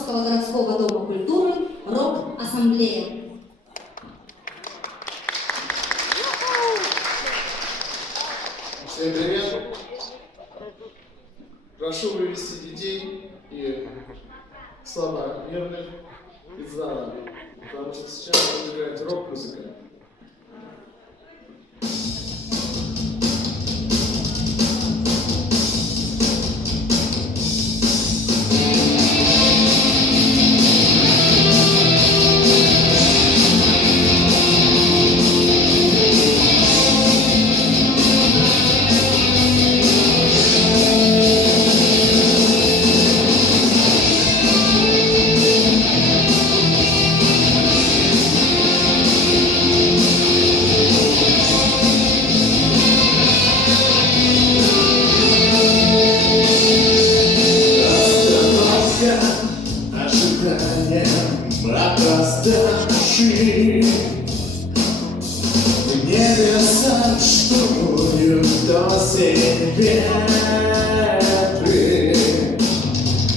Московского городского дома культуры «Рок-ассамблея». Всем привет! Прошу вывести детей и слабонервных из зала, потому что сейчас будем играть рок-музыка. Опоздавший в небеса штурмуют осень ветры,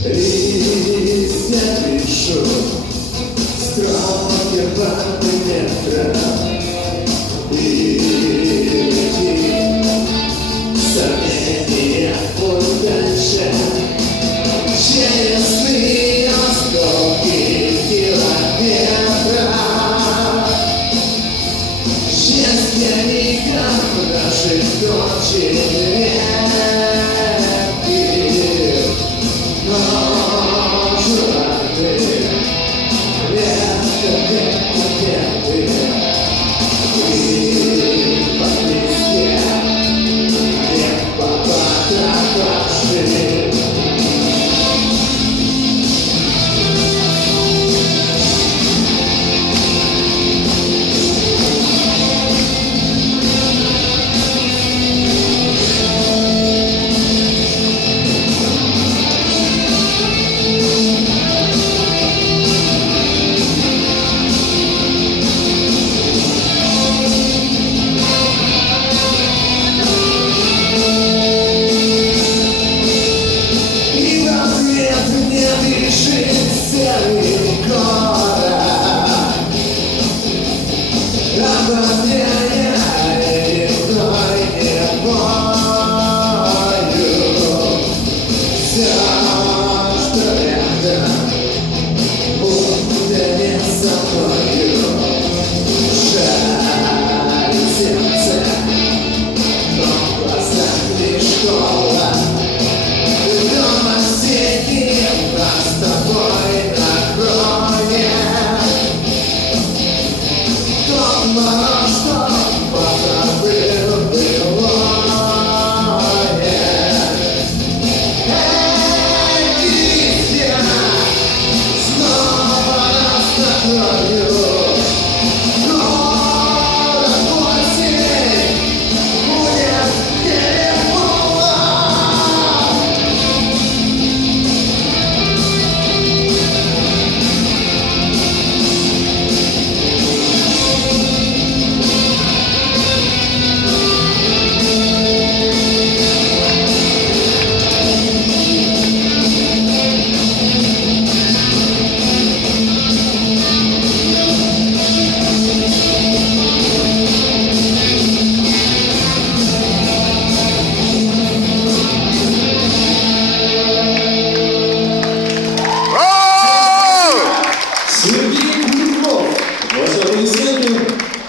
листья пишут строки воды ветра, и сомнения путь дальше честные осколки километра. Счастье никак наших дочерей редких, но жураты редко пакеты и по листе не попадавшие.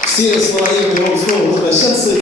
Все слова ему снова возвращаться.